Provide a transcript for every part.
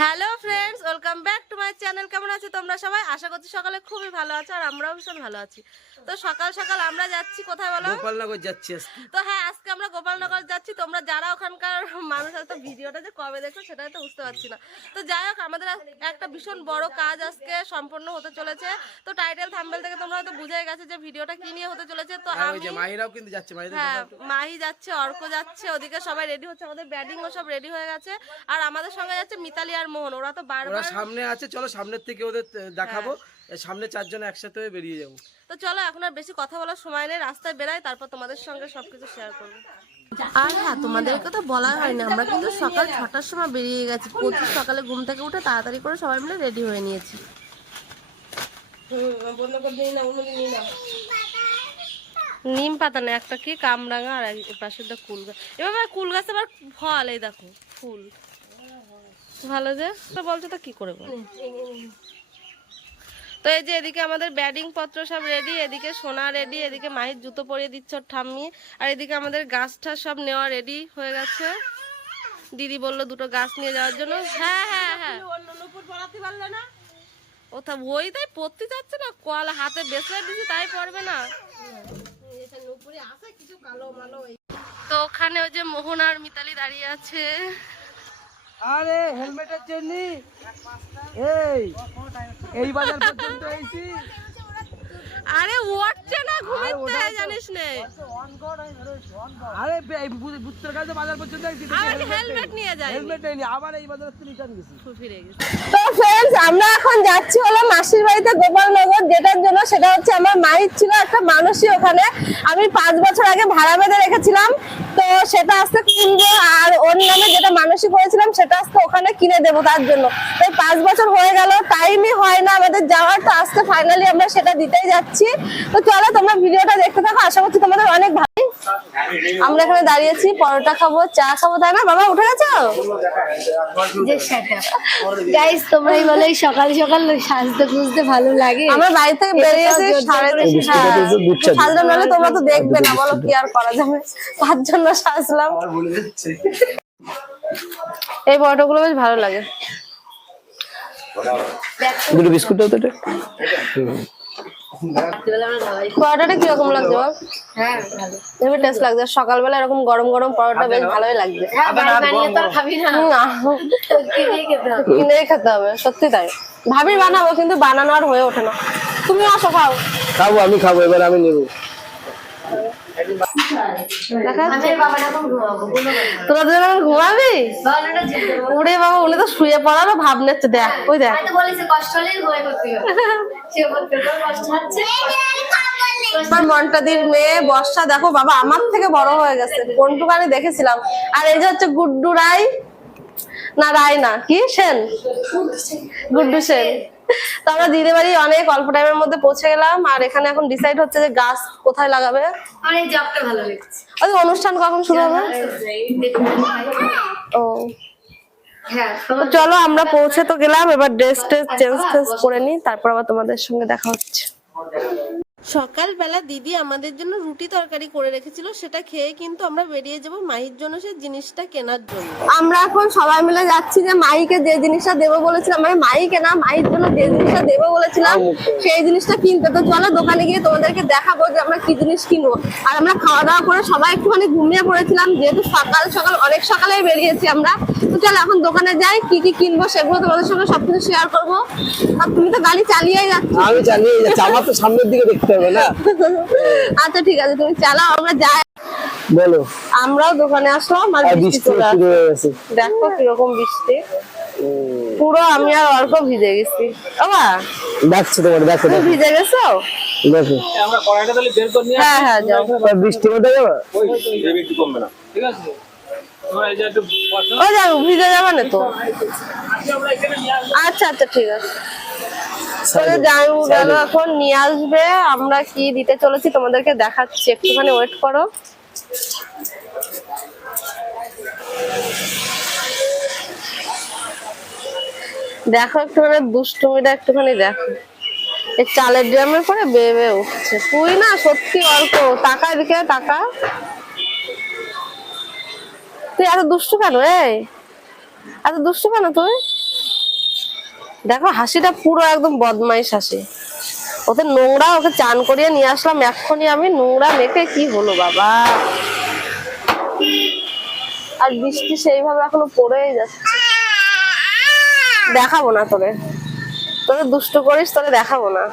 Hello friends, welcome back to my channel. কেমন আছো তোমরা সবাই? আশা করছি সকালে খুবই ভালো আছো আর আমরাও ভীষণ ভালো আছি। তো সকাল সকাল আমরা যাচ্ছি কোথায় বলো? গোপালনগর যাচ্ছি আজকে। তো হ্যাঁ, আজকে আমরা গোপালনগর যাচ্ছি। তোমরা যারা ওখানকার মানুষ হয়তো ভিডিওটা যে কবে দেখো সেটা তো বুঝতে পারছি না। তো যাই হোক, আমাদের একটা ভীষণ বড় কাজ আজকে সম্পন্ন হতে চলেছে। তো টাইটেল থাম্বনেল থেকে তোমরা হয়তো বুঝেই গেছে যে ভিডিওটা কি নিয়ে হতে চলেছে। তো আমি মাহিরাও কিন্তু যাচ্ছে, হ্যাঁ, মাহি যাচ্ছে, অর্ক যাচ্ছে, ওদিকে সবাই রেডি হচ্ছে, আমাদের ব্যাটিংও সব রেডি হয়ে গেছে। আর আমাদের সঙ্গে যাচ্ছে মিতালি আর মোহন। ওরা তো বারবার সামনে আছে, চলো সামনের থেকে ওদের দেখাবো। সামনে চারজন একসাথে হয়ে বেরিয়ে যাবো। তো চলো, এখন আর বেশি কথা বলার সময় নেই, রাস্তায় বেরাই, তারপর তোমাদের সঙ্গে সবকিছু শেয়ার করবো। আর হ্যাঁ, তোমাদেরকে তো বলা হয়নি, আমরা কিন্তু সকাল 6টার সময় বেরিয়ে গেছি। প্রচুর সকালে ঘুম থেকে উঠে তাড়াতাড়ি করে সবাই মিলে রেডি হয়ে নিয়েছি। নিম পাতা না, একটা কি কামরাঙা আর পাশে কুল গাছ। এবার কুল গাছ আবার ফল, এই দেখো ফুল ভালো যে বলছো, তো কি করে বল। তো এই যে এদিকে আমাদের ব্যাটিং পত্র সব রেডি, এদিকে সোনা রেডি, এদিকে মাহির জুতো পরিয়ে দিচ্ছ ঠাম্মি, আর এদিকে আমাদের গাছটা সব নেওয়া রেডি হয়ে গেছে। দিদি বললো দুটো গাছ নিয়ে যাওয়ার জন্য। হ্যাঁ হ্যাঁ হ্যাঁ, ও তা ওই তাই পড়তে যাচ্ছে না, কল হাতে বেসলে দিচ্ছি তাই পড়বে না। তো ওখানে ওই যে মোহন আর মিতালি দাঁড়িয়ে আছে। আরে হেলমেটের জন্য এই বাজার পর্যন্ত আইছি। আরে উঠছে না, ঘুমিতে জানিস নে। আরে বুত্তর কাছে বাজার পর্যন্ত আইছি, হেলমেট নিয়ে যাই, হেলমেট নেই, আবার এই বাজার থেকে রিটার্ন গেছি। ফিরে গেছি। তো ফ্রেন্ডস, আমরা এখন যাচ্ছি হলো মাসির বাড়িতে গোপালনগর, যেটার জন্য সেটা হচ্ছে আমার মায়ের ছিল একটা মানসী। ওখানে আমি 5 বছর আগে ভাড়া বেঁধে রেখেছিলাম, তো সেটা আজকে কিনবো। আর ওর নামে যেটা মানসী করেছিলাম সেটা আজকে ওখানে কিনে দেবো তার জন্য। তো 5 বছর হয়ে গেল, টাইমই হয় না আমাদের যাওয়ার। তো আজকে ফাইনালি আমরা সেটা দিতেই যাচ্ছি। তো চলো তোমরা ভিডিওটা দেখতে থাকো, আশা করছি তোমাদের অনেক ভালো। আমরা এখানে দাঁড়িয়েছি, পরোটা খাবো, চা খাবো, তাই না বাবা? উঠে গেছো? গাইস, তোমরাই বলো এই সকাল সকাল সাজতে খুঁজতে ভালো লাগে? আমরা বাড়ি থেকে বেরিয়েছি 3:30। সাজলাম, নাহলে তোমরা তো দেখবে না, বলো কি আর করা যাবে, তার জন্য সাজলাম। এই পরোটাগুলো বেশ ভালো লাগে। দুটো বিস্কুট দাও তো। পরোটাটা কিরকম লাগছে বল? হ্যাঁ, ভালো। হেভি টেস্ট লাগছে। সকালবেলা এরকম গরম গরম পরোটা বেশ ভালোই লাগছে। বানিয়ে তো আর খাবি না, না, কিনেই খেতে হবে। কিনেই খেতে হবে, সত্যি তাই। ভাবি বানাবো, কিন্তু বানানো আর হয়ে ওঠে না। তুমি আসো, খাও। খাবো, আমি খাবো, এবার আমি নেবো। তোরা দুজন ঘুমাবি? উড়ে বাবা, উনি তো শুয়ে পড়ারও ভাব নিচ্ছে। দেখ, ওই দেখ। আমার মন্টাদির মেয়ে বর্ষা, দেখো বাবা আমার থেকে বড় হয়ে গেছে, কোনটুকানি দেখেছিলাম। আর এই যে হচ্ছে গুড্ডু রায়, না রায় না, কি সেন, গুড্ডু সেন। তো আমরা দিদি বাড়ি অনেক অল্প টাইমের মধ্যে পৌঁছে গেলাম। আর এখানে এখন ডিসাইড হচ্ছে যে গাছ কোথায় লাগাবে। আমার এই জবটা ভালো লাগছে। ওই অনুষ্ঠান কখন শুরু হবে? ও হ্যাঁ, তো চলো, আমরা পৌঁছে তো গেলাম, এবার ড্রেস চেঞ্জ করে নিই, তারপর আবার তোমাদের সঙ্গে দেখা হচ্ছে। সকালবেলা দিদি আমাদের জন্য রুটি তরকারি করে রেখেছিল, সেটা খেয়ে কিন্তু আমরা বেরিয়ে যাব মাহির জন্য সেই জিনিসটা কেনার জন্য। আমরা এখন সবাই মিলে যাচ্ছি যে মাহিকে যে জিনিসটা দেবো বলেছিলাম, মানে মাহিকে না, মাহির জন্য যে জিনিসটা দেবো বলেছিলাম সেই জিনিসটা কিনতে। তো চলো দোকানে গিয়ে তোমাদেরকে দেখাবো যে আমরা কি জিনিস কিনবো। আর আমরা খাওয়া দাওয়া করে সবাই একটুখানি ঘুমিয়ে পড়েছিলাম, যেহেতু সকাল সকাল অনেক সকালেই বেরিয়েছি আমরা। তো চলো এখন দোকানে যাই, কি কি কিনবো সেগুলো তোমাদের সঙ্গে সবকিছু শেয়ার করবো। আর তুমি তো গাড়ি চালিয়েই যাচ্ছ। আমি চালিয়ে যাচ্ছি, আমার তো সামনের দিকে দেখতে হবে না। আচ্ছা ঠিক আছে, তুমি চালাও, আমরা যাই। বলো। আমরাও দোকানে আসলাম আর বৃষ্টি চলে আসছে। দেখো কিরকম বৃষ্টি, পুরো আমি আর অল্প ভিজে গেছি। বাবা দেখছো তোমার, দেখো তুমি ভিজে গেছো? দেখো আমরা কড়াইটা তাহলে বের করে নিয়ে। হ্যাঁ হ্যাঁ, যাও। বৃষ্টি মধ্যে যাবো, ওই একটু কমবে না, ঠিক আছে? তোমরা এই যে একটু বসো। ও যাও, ভিজে যাবে না তো? আচ্ছা আচ্ছা ঠিক আছে। জানু গেল, এখন নিয়ে আসবে। আমরা কি দিতে চলেছি তোমাদেরকে দেখাচ্ছি, একটুখানি ওয়েট করো। দেখো একটুখানি দুষ্টুমিটা, একটুখানি দেখো। এই চালের ড্রামের পরে বেয়ে বেয়ে উঠছে। তুই না সত্যি অল্প টাকা, এদিকে টাকা। তুই এত দুষ্টু কেন? এত দুষ্টু কেন তুই? দেখো হাসিটা পুরো একদম বদমাইশ হাসি। ওকে নোংরা, ওকে চান করিয়ে নিয়ে আসলাম এক্ষুনি আমি, নোংরা মেখে কি হলো বাবা। আর বৃষ্টি সেইভাবে এখনো পড়েই যাচ্ছে। দেখাবো না তোরে, তোরে দুষ্ট করিস, তোরে দেখাবো না।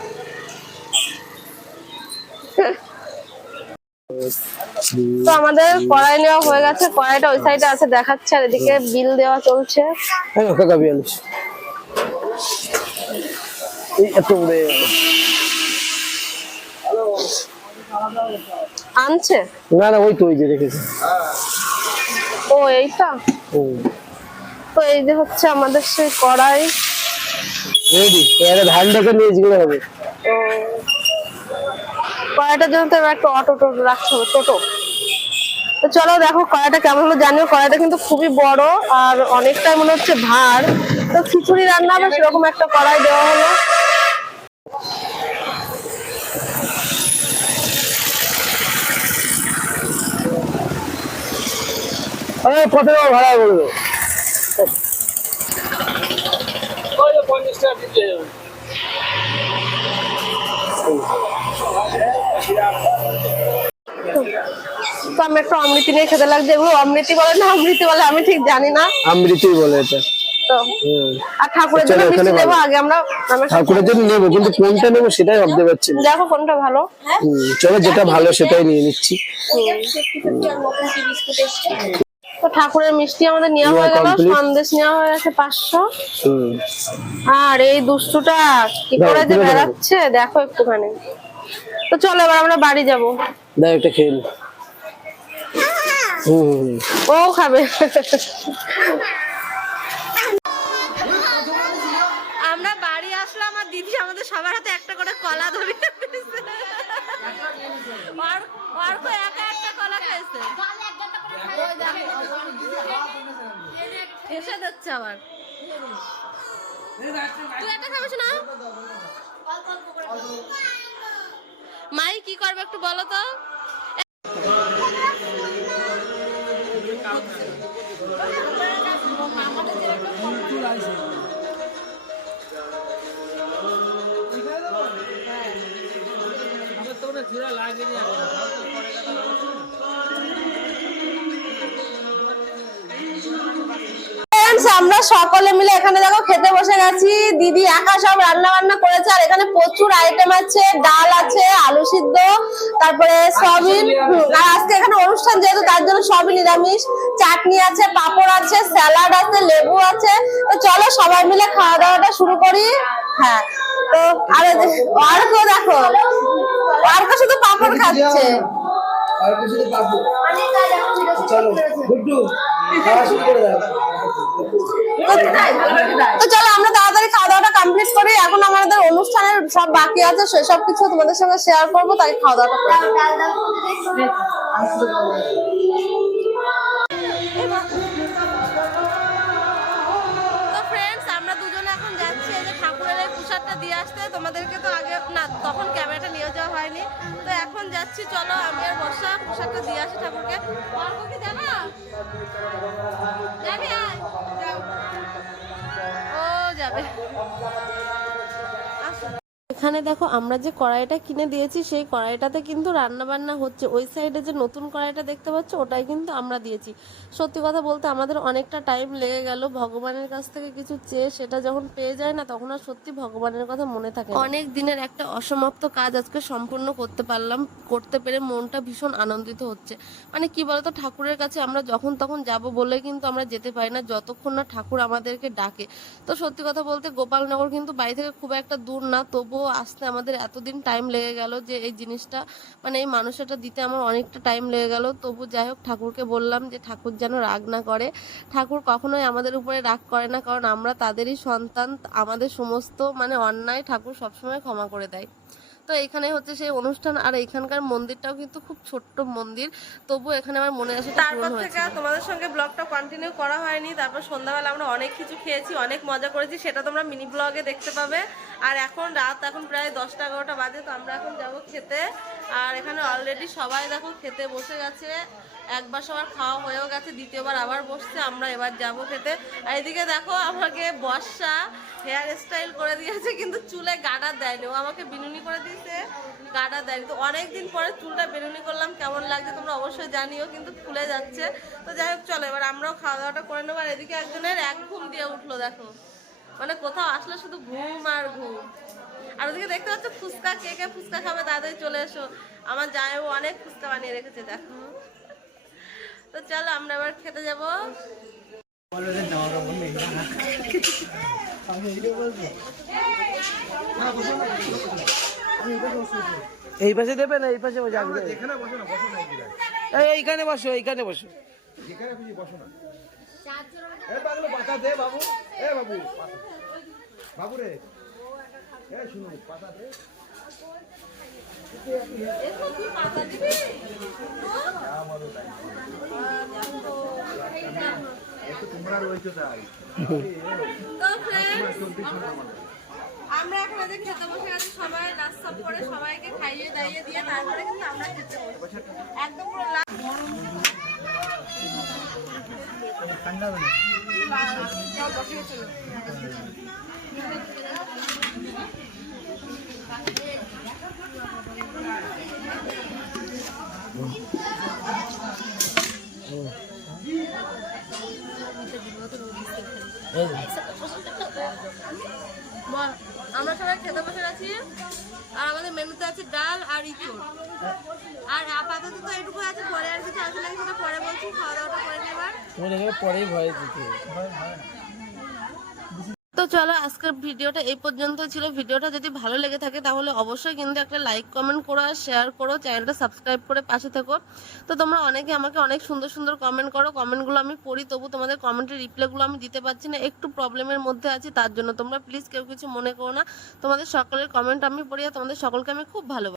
তো আমাদের কড়াই নেওয়া হয়ে গেছে, কড়াইটা ওই সাইডে আছে দেখাচ্ছে, আর এদিকে বিল দেওয়া চলছে। আনছে না না, ওই তো ওই যে রেখেছে। ও এইটা। তো এই যে হচ্ছে আমাদের সেই কড়াই রেডি, এবারে ধানটাকে নিয়ে যেতে হবে। কড়াইটার জন্য তো এবার একটা অটো টোটো রাখতে হবে, টোটো। তো চলো দেখো কড়াইটা কেমন হলো জানিও। কড়াইটা কিন্তু খুবই বড় আর অনেকটাই মনে হচ্ছে ভার। তো খিচুড়ি রান্না হবে সেরকম একটা কড়াই দেওয়া হলো। কত ভাড়া বলবো? 50 টাকা দিতে হবে। তো আমি একটা অমৃতি নিয়ে খেতে লাগছে। এগুলো অমৃতি বলে না অমৃতি বলে আমি ঠিক জানি না। আমৃতি বলে এটা। তো আর ঠাকুরের জন্য মিষ্টি দেবো আগে আমরা। ঠাকুরের জন্য নেবো, কিন্তু কোনটা নেবো সেটাই ভাবতে পারছি না। দেখো কোনটা ভালো। চলো যেটা ভালো সেটাই নিয়ে নিচ্ছি। তো ঠাকুরের মিষ্টি আমাদের নেওয়া হয়ে গেল, সন্দেশ নেওয়া হয়ে গেছে 500। আর এই দুষ্টুটা কি করে যে বেড়াচ্ছে দেখো একটুখানি। তো চলো এবার আমরা বাড়ি যাবো। দাও একটা খেয়ে নি। ও খাবে। আমরা বাড়ি আসলাম আর দিদি আমাদের সবার হাতে একটা করে কলা ধরিয়ে দিয়েছে। অর্ক একা একটা কলা খেয়েছে। এসে দিচ্ছে আবার। তুই একটা খাবিস না? মাই কি করবে একটু বলো তো। আমরা সকলে মিলে এখানে দেখো খেতে বসে গেছি। দিদি একা সব রান্না বান্না করেছে, আর এখানে প্রচুর আইটেম আছে, ডাল আছে, আলু সিদ্ধ, তারপরে সয়াবিন। আর আজকে এখানে অনুষ্ঠান যেহেতু তার জন্য সবই নিরামিষ। চাটনি আছে, পাঁপড় আছে, স্যালাড আছে, লেবু আছে। তো চলো সবাই মিলে খাওয়া দাওয়াটা শুরু করি। হ্যাঁ, তো আর কেউ দেখো, আর কেউ শুধু পাঁপড় খাচ্ছে। তো চলো আমরা তাড়াতাড়ি খাওয়া দাওয়াটা কমপ্লিট করি। এখন আমাদের অনুষ্ঠানের সব বাকি আছে, সেসব কিছু তোমাদের সঙ্গে শেয়ার করবো, তাই খাওয়া দাওয়াটা করি। তো ফ্রেন্ডস আমরা দুজনে এখন যাচ্ছি এই যে ঠাকুরের এই প্রসাদটা দিয়ে আসতে। তোমাদেরকে তো আগে না তখন ক্যামেরাটা নিয়ে যাওয়া হয়নি, তো এখন যাচ্ছি। চলো আমি আর বর্ষা প্রসাদটা দিয়ে আসি ঠাকুরকে। অর্ক কি যাবা? যাবি? আয় যাও। ও যাবে। এখানে দেখো আমরা যে কড়াইটা কিনে দিয়েছি সেই কড়াইটাতে কিন্তু রান্না বান্না হচ্ছে। ওই সাইডে যে নতুন কড়াইটা দেখতে পাচ্ছ ওটাই কিন্তু আমরা দিয়েছি। সত্যি কথা বলতে আমাদের অনেকটা টাইম লেগে গেল। ভগবানের কাছ থেকে কিছু চেয়ে সেটা যখন পেয়ে যায় না, তখন আর সত্যি ভগবানের কথা মনে থাকে। অনেক দিনের একটা অসমাপ্ত কাজ আজকে সম্পূর্ণ করতে পারলাম, করতে পেরে মনটা ভীষণ আনন্দিত হচ্ছে। মানে কি বলতো, ঠাকুরের কাছে আমরা যখন তখন যাব বলে কিন্তু আমরা যেতে পারি না, যতক্ষণ না ঠাকুর আমাদেরকে ডাকে। তো সত্যি কথা বলতে গোপালনগর কিন্তু বাড়ি থেকে খুব একটা দূর না, তবুও আসতে আমাদের এতদিন টাইম লেগে গেল যে এই জিনিসটা মানে এই মানুষটা দিতে আমার অনেকটা টাইম লেগে গেল। তবু যাই হোক ঠাকুরকে বললাম যে ঠাকুর যেন রাগ না করে। ঠাকুর কখনোই আমাদের উপরে রাগ করে না, কারণ আমরা তাদেরই সন্তান। আমাদের সমস্ত মানে অন্যায় ঠাকুর সবসময় ক্ষমা করে দেয়। তো এখানে হচ্ছে সেই অনুষ্ঠান, আর এখানকার মন্দিরটাও কিন্তু খুব ছোট্ট মন্দির, তবু এখানে আমার মনে আছে। তারপর থেকে তোমাদের সঙ্গে ব্লগটা কন্টিনিউ করা হয়নি। তারপর সন্ধ্যাবেলা আমরা অনেক কিছু খেয়েছি, অনেক মজা করেছি, সেটা তোমরা মিনি ব্লগে দেখতে পাবে। আর এখন রাত এখন প্রায় 10টা-11টা বাজে, তো আমরা এখন যাব খেতে। আর এখানে অলরেডি সবাই দেখো খেতে বসে গেছে। একবার সবার খাওয়া হয়েও গেছে, দ্বিতীয়বার আবার বসছে, আমরা এবার যাব খেতে। আর এদিকে দেখো আমাকে বর্ষা হেয়ার স্টাইল করে দিয়েছে, কিন্তু চুলে গার্ডার দেয়নি, ও আমাকে বিনুনি করে দিয়েছে, গার্ডার দেয়নি। তো অনেকদিন পরে চুলটা বিনুনি করলাম, কেমন লাগছে তোমরা অবশ্যই জানিও, কিন্তু খুলে যাচ্ছে। তো যাই হোক চলো এবার আমরাও খাওয়া দাওয়াটা করে নেবো। আর এদিকে একজনের এক ঘুম দিয়ে উঠলো দেখো, মানে কোথাও আসলে শুধু ঘুম আর ঘুম। আর ওদিকে দেখতে পাচ্ছ ফুচকা, কে কে ফুচকা খাবে তাদের চলে এসো, আমার জামাইও অনেক ফুচকা বানিয়ে রেখেছে দেখো। তো চলো আমরা এবার খেতে যাবো। এই পাশে দেবে না, এই পাশে এইখানে বসো, এইখানে বসো। পাতা দে বাবু, এ বাবু বাবু রে, শুনো পাতা দে। তোমরা রয়েছো তাই। তো friends, আমরা এখন এদের খেতে বসে আছি, সবাই নাস্তা করে সবাইকে খাইয়ে দাইয়ে দিয়ে তারপরে কিন্তু আমরা খেতে বসবো। একদম পুরো ঠান্ডা হবে না। আমরা সবাই খেতে বসে আছি, আর আমাদের মেনুতে আছে ডাল আর ইঁচড়, আর আপাতত তো এটুকু আছে, পরে আর কিছু আসলে সেটা পরে বলছি, খাওয়া দাওয়াটা করে নেবার। পরেই ভয় দিতে। তো চলো আজকের ভিডিওটা এই পর্যন্ত ছিল। ভিডিওটা যদি ভালো লেগে থাকে তাহলে অবশ্যই কিন্তু একটা লাইক কমেন্ট করো আর শেয়ার করো, চ্যানেলটা সাবস্ক্রাইব করে পাশে থেকো। তো তোমরা অনেকে আমাকে অনেক সুন্দর সুন্দর কমেন্ট করো, কমেন্টগুলো আমি পড়ি, তবু তোমাদের কমেন্টের রিপ্লাইগুলো আমি দিতে পারছি না, একটু প্রবলেমের মধ্যে আছি, তার জন্য তোমরা প্লিজ কেউ কিছু মনে করো না। তোমাদের সকলের কমেন্ট আমি পড়ি আর তোমাদের সকলকে আমি খুব ভালোবাসি।